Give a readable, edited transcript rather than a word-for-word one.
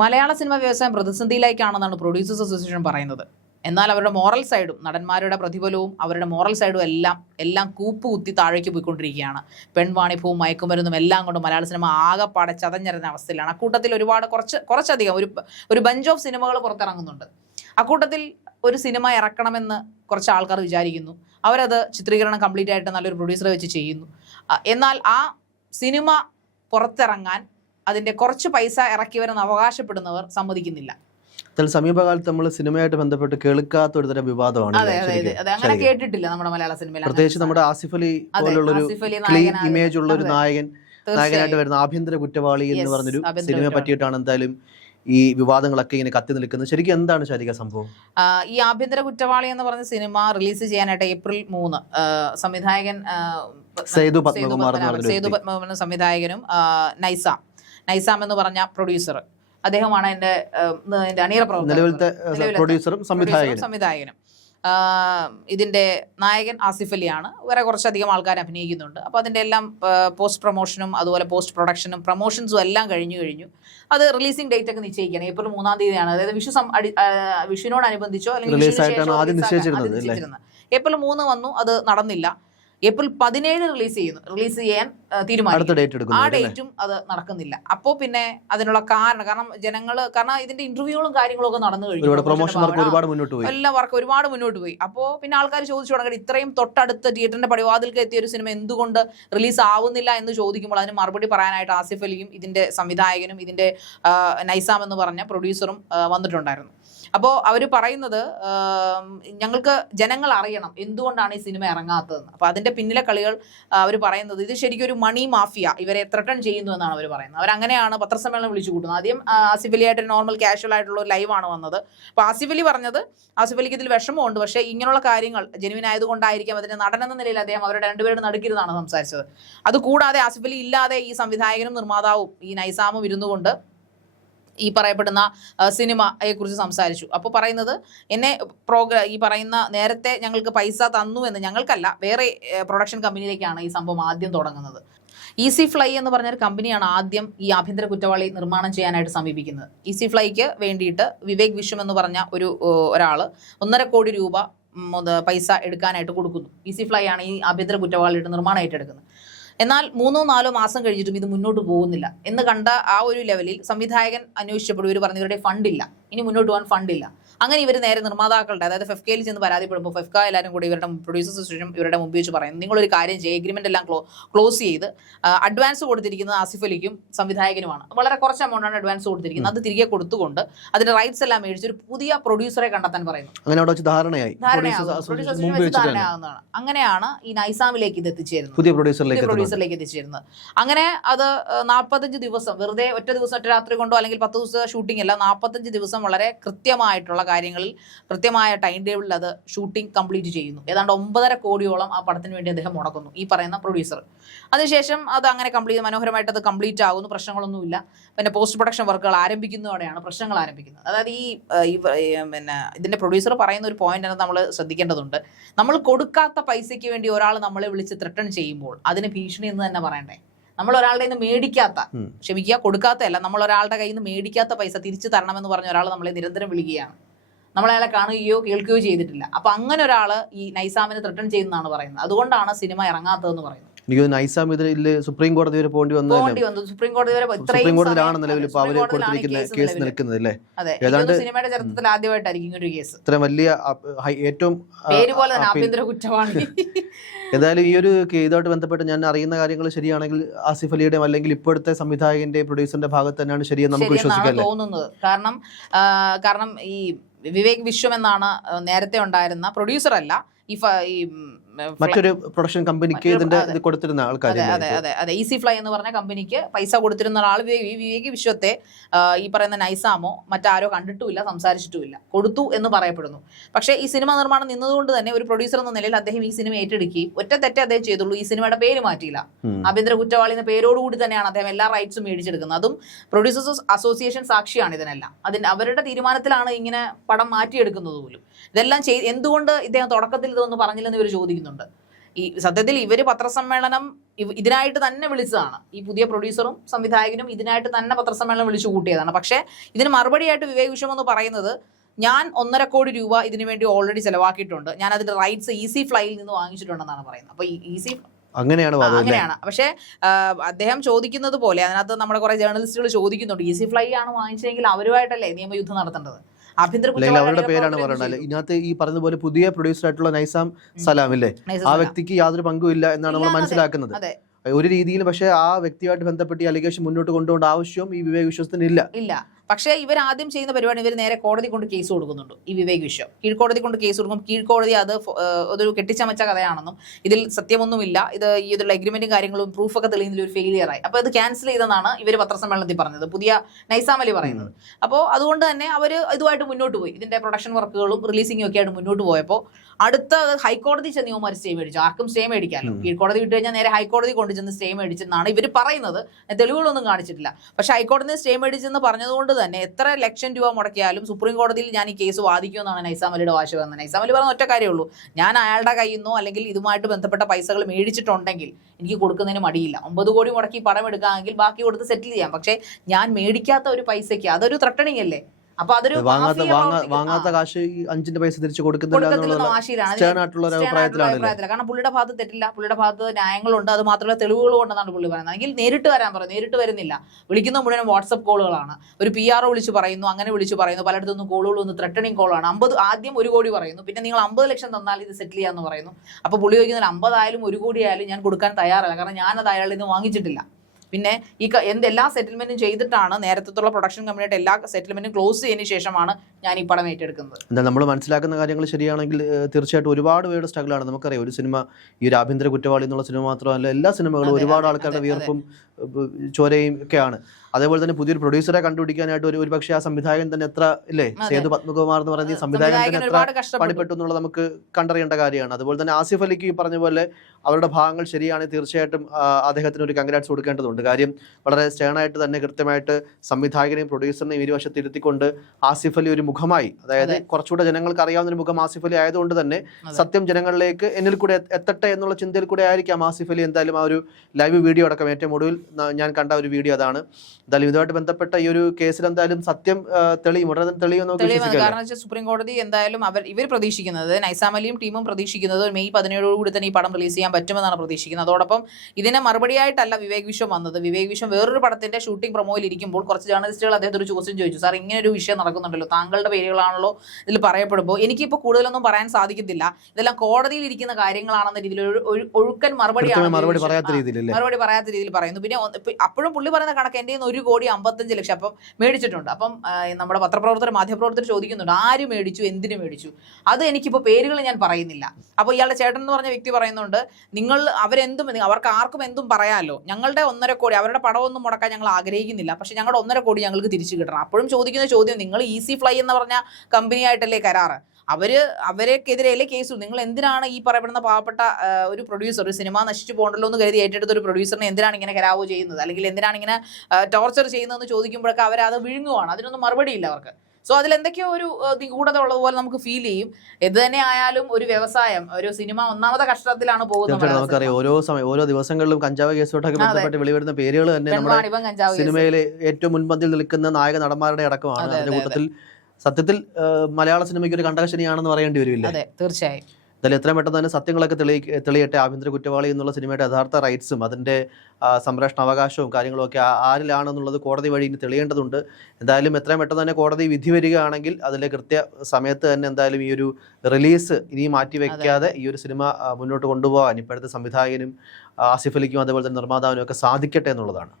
മലയാള cinema വ്യവസായം പ്രതിസന്ധിയിലേക്കാണെന്നാണ് producers association പറയുന്നത്. എന്നാൽ അവരുടെ മോറൽ സൈഡും നടന്മാരുടെ പ്രതിഫലവും അവരുടെ മോറൽ സൈഡും എല്ലാം കൂപ്പുകുത്തി താഴേക്ക് പോയിക്കൊണ്ടിരിക്കുകയാണ്. പെൺവാണിഭവും മയക്കുമരുന്നും എല്ലാം കൊണ്ട് മലയാള സിനിമ ആകെപ്പാടെ ചതഞ്ഞിരുന്ന അവസ്ഥയിലാണ്. അക്കൂട്ടത്തിൽ ഒരുപാട് കുറച്ചധികം ഒരു ബഞ്ച് ഓഫ് സിനിമകൾ പുറത്തിറങ്ങുന്നുണ്ട്. അക്കൂട്ടത്തിൽ ഒരു സിനിമ ഇറക്കണമെന്ന് കുറച്ച് ആൾക്കാർ വിചാരിക്കുന്നു. അവരത് ചിത്രീകരണം കംപ്ലീറ്റ് ആയിട്ട് നല്ലൊരു പ്രൊഡ്യൂസറെ വെച്ച് ചെയ്യുന്നു. എന്നാൽ ആ സിനിമ പുറത്തിറങ്ങാൻ അതിൻ്റെ കുറച്ച് പൈസ ഇറക്കിയവരെന്ന് അവകാശപ്പെടുന്നവർ സമ്മതിക്കുന്നില്ല. സമീപകാലത്ത് നമ്മൾ സിനിമയായിട്ട് ബന്ധപ്പെട്ട് കേൾക്കാത്ത ഒരു തരം വിവാദമാണ്. അങ്ങനെ കേട്ടിട്ടില്ല നമ്മുടെ മലയാള സിനിമയിൽ. പ്രത്യേകിച്ച് നമ്മുടെ ആസിഫ് അലി പോലുള്ളൊരു ക്ലീൻ ഇമേജ് ഉള്ള ഒരു നായകനായിട്ട് വരുന്ന ആഭ്യന്തര കുറ്റവാളി എന്ന് പറഞ്ഞൊരു സിനിമയെ പറ്റിയിട്ടാണ് എന്തായാലും ഈ വിവാദങ്ങളൊക്കെ ഇങ്ങനെ കത്തി നിൽക്കുന്നത്. ശരിക്കും എന്താണ് ശരിക്കും സംഭവം? ഈ ആഭ്യന്തര കുറ്റവാളി എന്ന് പറഞ്ഞ സിനിമ റിലീസ് ചെയ്യാനായിട്ട് ഏപ്രിൽ 3 സംവിധായകൻ സേതു പത്മകുമാർ സംവിധായകനും നൈസാം എന്ന് പറഞ്ഞ ആസിഫ് അലി അദ്ദേഹമാണ് എൻ്റെ അണിയറ പ്രൊഡ്യൂസറും സംവിധായകനും. ഇതിൻ്റെ നായകൻ ആസിഫ് അലിയാണ്. വേറെ കുറച്ചധികം ആൾക്കാർ അഭിനയിക്കുന്നുണ്ട്. അപ്പോൾ അതിൻ്റെ എല്ലാം പോസ്റ്റ് പ്രൊമോഷനും അതുപോലെ പോസ്റ്റ് പ്രൊഡക്ഷനും പ്രൊമോഷൻസും എല്ലാം കഴിഞ്ഞു. അത് റിലീസിംഗ് ഡേറ്റ് ഒക്കെ നിശ്ചയിക്കുകയാണ്. ഏപ്രിൽ 3 തീയതിയാണ്. അതായത് വിഷുവിനോടനുബന്ധിച്ചോ അല്ലെങ്കിൽ ഏപ്രിൽ 3 വന്നു, അത് നടന്നില്ല. ഏപ്രിൽ 17 റിലീസ് ചെയ്യാൻ തീരുമാനിച്ചു. ആ ഡേറ്റും അത് നടക്കുന്നില്ല. അപ്പോൾ പിന്നെ അതിനുള്ള കാരണം ഇതിന്റെ ഇന്റർവ്യൂകളും കാര്യങ്ങളും ഒക്കെ നടന്നു കഴിഞ്ഞു. എല്ലാ വർക്കും ഒരുപാട് മുന്നോട്ട് പോയി. അപ്പോൾ പിന്നെ ആൾക്കാർ ചോദിച്ചു തുടങ്ങി, ഇത്രയും തൊട്ടടുത്ത് തിയേറ്ററിന്റെ പടിവാതിൽക്ക് എത്തിയ ഒരു സിനിമ എന്തുകൊണ്ട് റിലീസ് ആവുന്നില്ല എന്ന് ചോദിക്കുമ്പോൾ അതിന് മറുപടി പറയാനായിട്ട് ആസിഫ് അലിയും ഇതിന്റെ സംവിധായകനും ഇതിന്റെ നൈസാം എന്ന് പറഞ്ഞ പ്രൊഡ്യൂസറും വന്നിട്ടുണ്ടായിരുന്നു. അപ്പോൾ അവർ പറയുന്നത്, ഞങ്ങൾക്ക് ജനങ്ങൾ അറിയണം എന്തുകൊണ്ടാണ് ഈ സിനിമ ഇറങ്ങാത്തതെന്ന്. അപ്പോൾ അതിൻ്റെ പിന്നിലെ കളികൾ അവർ പറയുന്നത്, ഇത് ശരിക്കും ഒരു മണി മാഫിയ ഇവരെ ത്രട്ടൺ ചെയ്യുന്നു എന്നാണ് അവർ പറയുന്നത്. അവരങ്ങനെയാണ് പത്രസമ്മേളനം വിളിച്ചു കൂട്ടുന്നത്. ആദ്യം ആസിഫ് അലി ആയിട്ട് നോർമൽ കാഷ്വൽ ആയിട്ടുള്ള ഒരു ലൈവാണ് വന്നത്. അപ്പോൾ ആസിഫ് അലി പറഞ്ഞത്, ആസിഫ് അലിക്ക് ഇതിൽ വിഷമമുണ്ട്, പക്ഷേ ഇങ്ങനെയുള്ള കാര്യങ്ങൾ ജെനുവിൻ ആയതുകൊണ്ടായിരിക്കും അതിൻ്റെ നടനെന്ന നിലയിൽ അദ്ദേഹം അവരുടെ രണ്ടുപേരുടെ നടുക്കിരുന്നാണ് സംസാരിച്ചത്. അതുകൂടാതെ ആസിഫ് അലി ഇല്ലാതെ ഈ സംവിധായകനും നിർമ്മാതാവും ഈ നൈസാമും ഇരുന്നുകൊണ്ട് ഈ പറയപ്പെടുന്ന സിനിമയെ കുറിച്ച് സംസാരിച്ചു. അപ്പോൾ പറയുന്നത്, ഈ പറയുന്ന നേരത്തെ ഞങ്ങൾക്ക് പൈസ തന്നു എന്ന്, ഞങ്ങൾക്കല്ല, വേറെ പ്രൊഡക്ഷൻ കമ്പനിയിലേക്കാണ് ഈ സംഭവം ആദ്യം തുടങ്ങുന്നത്. ഈസി ഫ്ലൈ എന്ന് പറഞ്ഞൊരു കമ്പനിയാണ് ആദ്യം ഈ ആഭ്യന്തര കുറ്റവാളി നിർമ്മാണം ചെയ്യാനായിട്ട് സമീപിക്കുന്നത്. ഈസി ഫ്ലൈക്ക് വേണ്ടിയിട്ട് വിവേക് വിശ്വം എന്ന് പറഞ്ഞ ഒരാൾ 1.5 കോടി രൂപ പൈസ എടുക്കാനായിട്ട് കൊടുക്കുന്നു. ഈസി ഫ്ലൈ ആണ് ഈ ആഭ്യന്തര കുറ്റവാളിയുടെ നിർമ്മാണം ഏറ്റെടുക്കുന്നത്. എന്നാൽ 3-4 മാസം കഴിഞ്ഞിട്ടും ഇത് മുന്നോട്ട് പോകുന്നില്ല എന്ന് കണ്ട ആ ഒരു ലെവലിൽ സംവിധായകൻ അന്വേഷിച്ചപ്പോൾ ഇവർ പറഞ്ഞു, ഇവരുടെ ഫണ്ടില്ല, ഇനി മുന്നോട്ട് പോകാൻ ഫണ്ടില്ല. അങ്ങനെ ഇവർ നേരെ നിർമ്മാതാക്കളുടെ, അതായത് ഫെഫ്കയിൽ ചെന്ന് പരാതിപ്പെടുമ്പോൾ ഫെഫ്ക എല്ലാവരും കൂടി ഇവരുടെ പ്രൊഡ്യൂസേഴ്സ് അസോസിയേഷൻ ഇവരുടെ മുമ്പിൽ വെച്ച് പറയുന്നു, നിങ്ങളൊരു കാര്യം ചെയ്യുക, എഗ്രിമെൻ്റ് എല്ലാം ക്ലോസ് ചെയ്ത് അഡ്വാൻസ് കൊടുത്തിരിക്കുന്നത് ആസിഫ് അലിക്കും സംവിധായകനുമാണ്. വളരെ കുറച്ച് എമൗണ്ടാണ് അഡ്വാൻസ് കൊടുത്തിരിക്കുന്നത്. അത് തിരികെ കൊടുത്തുകൊണ്ട് അതിന്റെ റൈറ്റ്സ് എല്ലാം മേടിച്ച് ഒരു പുതിയ പ്രൊഡ്യൂസറെ കണ്ടെത്താൻ പറയുന്നു. ധാരണയാകുന്നതാണ്. അങ്ങനെയാണ് ഈ നൈസാമിലേക്ക് ഇത് എത്തിച്ചേരുന്നത്, പുതിയ പ്രൊഡ്യൂസറിലേക്ക് എത്തിച്ചേരുന്നത്. അങ്ങനെ അത് 45 ദിവസം, വെറുതെ ഒറ്റ ദിവസം ഒറ്റ രാത്രി കൊണ്ടോ അല്ലെങ്കിൽ 10 ദിവസം ഷൂട്ടിംഗ് അല്ല, 45 ദിവസം വളരെ കൃത്യമായിട്ടുള്ള കാര്യങ്ങളിൽ കൃത്യമായ ടൈം ടേബിളിൽ അത് ഷൂട്ടിംഗ് കംപ്ലീറ്റ് ചെയ്യുന്നു. ഏതാണ്ട് 9.5 കോടിയോളം ആ പടത്തിന് വേണ്ടി അദ്ദേഹം മുടക്കുന്നു, ഈ പറയുന്ന പ്രൊഡ്യൂസർ. അതിനുശേഷം അത് അങ്ങനെ മനോഹരമായിട്ട് അത് കംപ്ലീറ്റ് ആകുന്നു, പ്രശ്നങ്ങളൊന്നുമില്ല. പിന്നെ പോസ്റ്റ് പ്രൊഡക്ഷൻ വർക്കുകൾ ആരംഭിക്കുന്നതോടെയാണ് പ്രശ്നങ്ങൾ ആരംഭിക്കുന്നത്. അതായത് ഇതിന്റെ പ്രൊഡ്യൂസർ പറയുന്ന ഒരു പോയിന്റ് ആണ് നമ്മൾ ശ്രദ്ധിക്കേണ്ടതുണ്ട്. നമ്മൾ കൊടുക്കാത്ത പൈസയ്ക്ക് വേണ്ടി ഒരാൾ നമ്മളെ വിളിച്ച് ത്രട്ടൺ ചെയ്യുമ്പോൾ അതിന് ഭീഷണി എന്ന് തന്നെ പറയണ്ടേ. നമ്മൾ ഒരാളുടെ നിന്ന് കൊടുക്കാത്തല്ല, നമ്മൾ ഒരാളുടെ കയ്യിൽ നിന്ന് മേടിക്കാത്ത പൈസ തിരിച്ചു തരണമെന്ന് പറഞ്ഞ ഒരാൾ നമ്മളെ നിരന്തരം വിളിക്കുകയാണ്. നമ്മളയാളെ കാണുകയോ കേൾക്കുകയോ ചെയ്തിട്ടില്ല. അപ്പൊ അങ്ങനെ ഒരാൾ ഈ നൈസാമിനെ ത്രട്ടൺ ചെയ്യുന്നതാണ് പറയുന്നത്. അതുകൊണ്ടാണ് സിനിമ ഇറങ്ങാത്തതെന്ന് പറയുന്നത്. എനിക്ക് നൈസാം ഇതിൽ സുപ്രീം കോടതി വരെ പോകേണ്ടി വന്നു. സുപ്രീം കോടതിയിലാണ് നിലവിൽ കേസ് നിൽക്കുന്നത് അല്ലേ? സിനിമയുടെ ചരിത്രത്തിൽ ആദ്യമായിട്ടായിരിക്കും ഒരു കേസ്. ഇത്ര വലിയ ഏറ്റവും പേര് പോലെ തന്നെ ആഭ്യന്തര കുറ്റവാളി. എന്തായാലും ഈ ഒരു ഇതുമായിട്ട് ബന്ധപ്പെട്ട് ഞാൻ അറിയുന്ന കാര്യങ്ങൾ ശരിയാണെങ്കിൽ ആസിഫ് അലിയുടെയും അല്ലെങ്കിൽ ഇപ്പോഴത്തെ സംവിധായകന്റെ പ്രൊഡ്യൂസറിന്റെ ഭാഗത്ത് തന്നെയാണ് ശരിയെന്ന് നമുക്ക് വിശ്വസിക്കാം തോന്നുന്നത്. കാരണം ഈ വിവേക് വിശ്വം എന്നാണ് നേരത്തെ ഉണ്ടായിരുന്ന പ്രൊഡ്യൂസർ, അല്ല ഈ മറ്റൊരു പ്രൊഡക്ഷൻ കമ്പനിക്ക് ഇതിന്റെ കൊടുത്തിരുന്ന ആൾക്കാർ. അതെ, ഈസി ഫ്ലൈ എന്ന് പറഞ്ഞ കമ്പനിക്ക് പൈസ കൊടുത്തിരുന്ന ആൾ വിവേക് വിശ്വത്തെ ഈ പറയുന്ന നൈസാമോ മറ്റാരോ കണ്ടിട്ടുമില്ല, സംസാരിച്ചിട്ടുമില്ല. കൊടുത്തു എന്ന് പറയപ്പെടുന്നു. പക്ഷേ ഈ സിനിമ നിർമ്മാണം നിന്നതുകൊണ്ട് തന്നെ ഒരു പ്രൊഡ്യൂസർ എന്ന നിലയിൽ അദ്ദേഹം ഈ സിനിമ ഏറ്റെടുക്കുകയും ഒറ്റ തെറ്റേ അദ്ദേഹം ചെയ്തുള്ളൂ, ഈ സിനിമയുടെ പേര് മാറ്റിയില്ല. ആഭ്യന്തര കുറ്റവാളി എന്ന പേരോടുകൂടി തന്നെയാണ് അദ്ദേഹം എല്ലാ റൈറ്റ്സും മേടിച്ചെടുക്കുന്നത്. അതും പ്രൊഡ്യൂസേഴ്സ് അസോസിയേഷൻ സാക്ഷിയാണ് ഇതിനെല്ലാം. അവരുടെ തീരുമാനത്തിലാണ് ഇങ്ങനെ പടം മാറ്റിയെടുക്കുന്നത് പോലും. ഇതെല്ലാം എന്തുകൊണ്ട് ഇദ്ദേഹം തുടക്കത്തിൽ ഇതൊന്നും പറഞ്ഞില്ലെന്ന് ഇവർ ചോദിക്കുന്നുണ്ട്. ഈ സത്യത്തിൽ ഇവർ പത്രസമ്മേളനം ഇതിനായിട്ട് തന്നെ വിളിച്ചതാണ്. ഈ പുതിയ പ്രൊഡ്യൂസറും സംവിധായകനും ഇതിനായിട്ട് തന്നെ പത്രസമ്മേളനം വിളിച്ചു കൂട്ടിയതാണ്. പക്ഷേ ഇതിന് മറുപടിയായിട്ട് വിവേക് വിശ്വം എന്ന് പറയുന്നത്, ഞാൻ 1.5 കോടി രൂപ ഇതിനു വേണ്ടി ഓൾറെഡി ചെലവാക്കിയിട്ടുണ്ട്, ഞാൻ അതിന്റെ റൈറ്റ്സ് ഈസി ഫ്ലൈയിൽ നിന്ന് വാങ്ങിച്ചിട്ടുണ്ടെന്നാണ് പറയുന്നത്. അപ്പൊ ഈസി അങ്ങനെയാണ്. പക്ഷേ അദ്ദേഹം ചോദിക്കുന്നത് പോലെ അതിനകത്ത് നമ്മുടെ കുറെ ജേർണലിസ്റ്റുകൾ ചോദിക്കുന്നുണ്ട്, ഈസി ഫ്ലൈ ആണ് വാങ്ങിച്ചെങ്കിൽ അവരുമായിട്ടല്ലേ നിയമയുദ്ധം നടത്തേണ്ടത്? അവരുടെ പേരാണ് പറയുന്നത്. ഇതിനകത്ത് ഈ പറഞ്ഞ പോലെ പുതിയ പ്രൊഡ്യൂസർ ആയിട്ടുള്ള നൈസാം സലാം ഇല്ലേ, ആ വ്യക്തിക്ക് യാതൊരു പങ്കുമില്ല എന്നാണ് നമ്മൾ മനസ്സിലാക്കുന്നത് ഒരു രീതിയിൽ. പക്ഷേ ആ വ്യക്തിയുമായിട്ട് ബന്ധപ്പെട്ട് ഈ അലിഗേഷൻ മുന്നോട്ട് കൊണ്ടുപോകേണ്ട ആവശ്യവും ഈ വിവേക് വിശ്വത്തിന് ഇല്ല. പക്ഷേ ഇവർ ആദ്യം ചെയ്യുന്ന പരിപാടി, ഇവർ നേരെ കോടതി കൊണ്ട് കേസ് കൊടുക്കുന്നുണ്ട്. ഈ വിവേക് വിശ്വം കീഴ്ക്കോടതി കൊണ്ട് കേസ് കൊടുക്കും. കീഴ്ക്കോടതി അത് ഒരു കെട്ടിച്ചമച്ച കഥയാണെന്നും ഇതിൽ സത്യമൊന്നുമില്ല, ഇത് ഈ ഇതിലുള്ള എഗ്രിമെന്റും കാര്യങ്ങളും പ്രൂഫൊക്കെ തെളിയുന്നതിൽ ഒരു ഫെയിലിയറായി, അപ്പോൾ ഇത് ക്യാൻസൽ ചെയ്തെന്നാണ് ഇവർ പത്രസമ്മേളനത്തിൽ പറഞ്ഞത്, പുതിയ നൈസാം അലി പറയുന്നത്. അപ്പോൾ അതുകൊണ്ട് തന്നെ അവർ ഇതുമായിട്ട് മുന്നോട്ട് പോയി. ഇതിന്റെ പ്രൊഡക്ഷൻ വർക്കുകളും റിലീസിംഗും ഒക്കെ ആയിട്ട് മുന്നോട്ട് പോയപ്പോൾ അടുത്ത ഹൈക്കോടതി ചെന്ന് ഇവന്മാർ സ്റ്റേ മേടിച്ചു. ആർക്കും സ്റ്റേ മേടിക്കാമല്ലോ, കീഴ്ക്കോടതി വിട്ട് കഴിഞ്ഞാൽ നേരെ ഹൈക്കോടതി കൊണ്ട് ചെന്ന് സ്റ്റേ മേടിച്ചെന്നാണ് ഇവർ പറയുന്നത്. തെളിവുകളൊന്നും കാണിച്ചിട്ടില്ല. പക്ഷേ ഹൈക്കോടതി സ്റ്റേ മേടിച്ചെന്ന് പറഞ്ഞതുകൊണ്ട് തന്നെ എത്ര ലക്ഷം രൂപ മുടക്കിയാലും സുപ്രീം കോടതിയിൽ ഞാൻ ഈ കേസ് വാദിക്കുമെന്നാണ് നൈസാം അലിയുടെ വാശി വന്നത്. നൈസാം അലി പറഞ്ഞ ഒറ്റ കാര്യമുള്ളൂ, ഞാൻ അയാളുടെ കയ്യിൽ നിന്നോ അല്ലെങ്കിൽ ഇതുമായിട്ട് ബന്ധപ്പെട്ട പൈസകൾ മേടിച്ചിട്ടുണ്ടെങ്കിൽ എനിക്ക് കൊടുക്കുന്നതിന് മടിയില്ല. 9 കോടി മുടക്കി പണം എടുക്കാമെങ്കിൽ ബാക്കി കൊടുത്ത് സെറ്റിൽ ചെയ്യാം. പക്ഷേ ഞാൻ മേടിക്കാത്ത ഒരു പൈസയ്ക്ക് അതൊരു ത്രട്ടണിങ് അല്ലേ? അപ്പൊ അതൊരു വാങ്ങാത്ത കാശ് 5 പൈസ തിരിച്ചു കൊടുക്കുന്നില്ല വാശിയിലാണ്. കാരണം പുള്ളിയുടെ ഭാഗത്ത് തെറ്റില്ല, പുള്ളിയുടെ ഭാഗത്ത് ന്യായങ്ങളുണ്ട്, അത് മാത്രമല്ല തെളിവുകളും ഉണ്ടെന്നാണ് പുള്ളി പറയുന്നത്. എങ്കിൽ നേരിട്ട് വരാൻ പറയും, നേരിട്ട് വരുന്നില്ല. വിളിക്കുന്ന മുഴുവൻ വാട്സപ്പ് കോളുകളാണ്. ഒരു PR വിളിച്ച് പറയുന്നു, അങ്ങനെ വിളിച്ച് പറയുന്നു, പലയിടത്തുനിന്ന് കോളുകളൊന്നും ത്രട്ടണിങ് കോളാണ്. ആദ്യം 1 കോടി പറയുന്നു, പിന്നെ നിങ്ങൾ 50 ലക്ഷം തന്നാൽ ഇത് സെറ്റിൽ ചെയ്യാന്ന് പറയുന്നു. അപ്പൊ പുള്ളി ചോദിക്കുന്നതിൽ 50 ആയാലും 1 കോടി ആയാലും ഞാൻ കൊടുക്കാൻ തയ്യാറല്ല, കാരണം ഞാനത് അയാളിൽ നിന്ന് വാങ്ങിച്ചിട്ടില്ല. പിന്നെ ഈ എല്ലാ സെറ്റിൽമെന്റും ചെയ്തിട്ടാണ്, നേരത്തുള്ള പ്രൊഡക്ഷൻ കമ്പനിയായിട്ട് എല്ലാ സെറ്റിൽമെന്റും ക്ലോസ് ചെയ്തതിന് ശേഷമാണ് ഞാൻ ഈ പടം ഏറ്റെടുക്കുന്നത്. എന്താ നമ്മൾ മനസ്സിലാക്കുന്ന കാര്യങ്ങൾ ശരിയാണെങ്കിൽ തീർച്ചയായിട്ടും ഒരുപാട് പേരുടെ സ്ട്രഗിളാണ്. നമുക്കറിയാം, ഒരു സിനിമ, ഈ ഒരു ആഭ്യന്തര കുറ്റവാളി എന്നുള്ള സിനിമ മാത്രമല്ല, എല്ലാ സിനിമകളും ഒരുപാട് ആൾക്കാരുടെ വിയർപ്പും ചോരയും ഒക്കെയാണ്. അതേപോലെ തന്നെ പുതിയൊരു പ്രൊഡ്യൂസറെ കണ്ടുപിടിക്കാനായിട്ട് ഒരു പക്ഷേ ആ സംവിധായകൻ തന്നെ എത്ര ഇല്ലേ, സേതു പത്മകുമാർ എന്ന് പറയുന്ന സംവിധായകൻ തന്നെ എത്ര പണിപ്പെട്ടു എന്നുള്ളത് നമുക്ക് കണ്ടറിയേണ്ട കാര്യമാണ്. അതുപോലെ തന്നെ ആസിഫ് അലിക്ക് ഈ പറഞ്ഞ പോലെ അവരുടെ ഭാഗങ്ങൾ ശരിയാണെങ്കിൽ തീർച്ചയായിട്ടും അദ്ദേഹത്തിന് ഒരു കൺഗ്രാറ്റ്സ് കൊടുക്കേണ്ടതുണ്ട്. കാര്യം വളരെ സ്റ്റേണായിട്ട് തന്നെ കൃത്യമായിട്ട് സംവിധായകനെയും പ്രൊഡ്യൂസറിനെയും ഇരുവശത്ത് ഇരുത്തിക്കൊണ്ട് ആസിഫ് അലി ഒരു മുഖമായി, അതായത് കുറച്ചുകൂടെ ജനങ്ങൾക്ക് അറിയാവുന്ന ഒരു മുഖം ആസിഫ് അലി ആയതുകൊണ്ട് തന്നെ സത്യം ജനങ്ങളിലേക്ക് എന്നിൽ കൂടെ എത്തട്ടെ എന്നുള്ള ചിന്തയിൽ കൂടെ ആയിരിക്കാം ആസിഫ് അലി എന്തായാലും ആ ഒരു ലൈവ് വീഡിയോ അടക്കം ഏറ്റവും ഒടുവിൽ ഞാൻ കണ്ട ഒരു വീഡിയോ അതാണ്. എന്തായാലും ഇതുമായിട്ട് ബന്ധപ്പെട്ട ഈ ഒരു കേസിൽ എന്തായാലും സത്യം തെളിയും, ഉടനെ തെളിയുമെന്ന്. കാരണം സുപ്രീം കോടതി എന്തായാലും ഇവർ പ്രതീക്ഷിക്കുന്നത്, നൈസാം അലിയും ടീമും പ്രതീക്ഷിക്കുന്നത് മെയ് 17 കൂടി തന്നെ ഈ പടം റിലീസ് ചെയ്യാൻ പറ്റുമെന്നാണ് പ്രതീക്ഷിക്കുന്നത്. അതോടൊപ്പം ഇതിനെ മറുപടിയായിട്ടല്ല വിവേക് വിശ്വം വന്നത്. വിവേക് വിശ്വം വേറൊരു പടത്തിന്റെ ഷൂട്ടിംഗ് പ്രൊമോയിൽ ഇരിക്കുമ്പോൾ കുറച്ച് ജേർണലിസ്റ്റുകൾ അദ്ദേഹത്തോട് ചോദ്യം ചോദിച്ചു, സാർ ഇങ്ങനെ ഒരു വിഷയം നടക്കുന്നുണ്ടല്ലോ, താങ്കളുടെ പേരുകളാണല്ലോ ഇതിൽ പറയപ്പെടുമ്പോൾ എനിക്കിപ്പോൾ കൂടുതലൊന്നും പറയാൻ സാധിക്കത്തില്ല, ഇതെല്ലാം കോടതിയിൽ ഇരിക്കുന്ന കാര്യങ്ങളാണെന്ന രീതിയിൽ ഒഴുക്കൻ മറുപടി പറയാത്ത രീതിയിൽ പറയുന്നു. പിന്നെ അപ്പോഴും പുള്ളി പറയുന്ന കണക്ക് എൻ്റെ 1 കോടി 55 ലക്ഷം അപ്പം മേടിച്ചിട്ടുണ്ട്. അപ്പം നമ്മുടെ മാധ്യമപ്രവർത്തകർ ചോദിക്കുന്നുണ്ട്, ആര് മേടിച്ചു, എന്തിനു മേടിച്ചു? അത് എനിക്കിപ്പോൾ പേരുകൾ ഞാൻ പറയുന്നില്ല. അപ്പോൾ ഇയാളുടെ ചേട്ടൻ എന്ന് പറഞ്ഞ വ്യക്തി പറയുന്നുണ്ട്, അവർക്ക് ആർക്കും എന്തും പറയാമല്ലോ, ഞങ്ങളുടെ 1.5 കോടി, അവരുടെ പടമൊന്നും മുടക്കാൻ ഞങ്ങൾ ആഗ്രഹിക്കുന്നില്ല, പക്ഷെ ഞങ്ങളുടെ 1.5 കോടി ഞങ്ങൾക്ക് തിരിച്ചു കിട്ടണം. അപ്പോഴും ചോദിക്കുന്ന ചോദ്യം, നിങ്ങൾ ഈസി ഫ്ലൈ എന്ന് പറഞ്ഞ കമ്പനിയായിട്ടല്ലേ കരാറ്, അവർക്കെതിരെയല്ലേ കേസ്, നിങ്ങൾ എന്തിനാണ് ഈ പറയപ്പെടുന്ന പാവപ്പെട്ട ഒരു പ്രൊഡ്യൂസർ, ഒരു സിനിമ നശിച്ചു പോകണ്ടല്ലോ എന്ന് കരുതി ഏറ്റെടുത്ത ഒരു പ്രൊഡ്യൂസറിനെ എന്തിനാണ് ഇങ്ങനെ കരാവോ ചെയ്യുന്നത്, അല്ലെങ്കിൽ എന്തിനാണ് ഇങ്ങനെ ടോർച്ചർ ചെയ്യുന്നതെന്ന് ചോദിക്കുമ്പോഴൊക്കെ അവരത് വിഴുങ്ങുവാണ്, അതിനൊന്നും മറുപടിയില്ല അവർക്ക്. സോ അതിലെന്തൊക്കെയോ ഒരു നിഗൂഢത ഉള്ളതുപോലെ നമുക്ക് ഫീൽ ചെയ്യും. ഇത് തന്നെ ആയാലും ഒരു വ്യവസായം, ഒരു സിനിമ ഒന്നാമത്തെ കഷ്ടത്തിലാണ് പോകുന്നത്. നമുക്കറിയാം, ഓരോ ദിവസങ്ങളിലും കഞ്ചാവ് കേസുമായിട്ടൊക്കെ ബന്ധപ്പെട്ട് വെളിവരുന്ന പേരുകൾ തന്നെ നമ്മുടെ സിനിമയിലെ ഏറ്റവും മുൻപന്തിയിൽ നിൽക്കുന്ന നായക നടന്മാരുടെ അടക്കമാണ്. അതിന്റെ കൂട്ടത്തിൽ സത്യത്തിൽ മലയാള സിനിമയ്ക്ക് ഒരു കണ്ടകശനിയാണെന്ന് പറയേണ്ടി വരില്ല. അതെ, തീർച്ചയായും. എന്തായാലും എത്രയും പെട്ടെന്ന് തന്നെ സത്യങ്ങളൊക്കെ തെളിയട്ടെ. ആഭ്യന്തര കുറ്റവാളി എന്നുള്ള സിനിമയുടെ യഥാർത്ഥ റൈറ്റ്സും അതിൻ്റെ സംരക്ഷണ അവകാശവും കാര്യങ്ങളും ഒക്കെ ആരിലാണെന്നുള്ളത് കോടതി വഴി ഇനി തെളിയേണ്ടതുണ്ട്. എന്തായാലും എത്രയും പെട്ടെന്ന് തന്നെ കോടതി വിധി വരികയാണെങ്കിൽ അതിലെ കൃത്യ സമയത്ത് തന്നെ എന്തായാലും ഈ ഒരു റിലീസ് ഇനി മാറ്റി വയ്ക്കാതെ ഈ ഒരു സിനിമ മുന്നോട്ട് കൊണ്ടുപോകാൻ ഇപ്പോഴത്തെ സംവിധായകനും ആസിഫ് അലിക്കും അതുപോലെ തന്നെ നിർമ്മാതാവിനും ഒക്കെ സാധിക്കട്ടെ എന്നുള്ളതാണ്.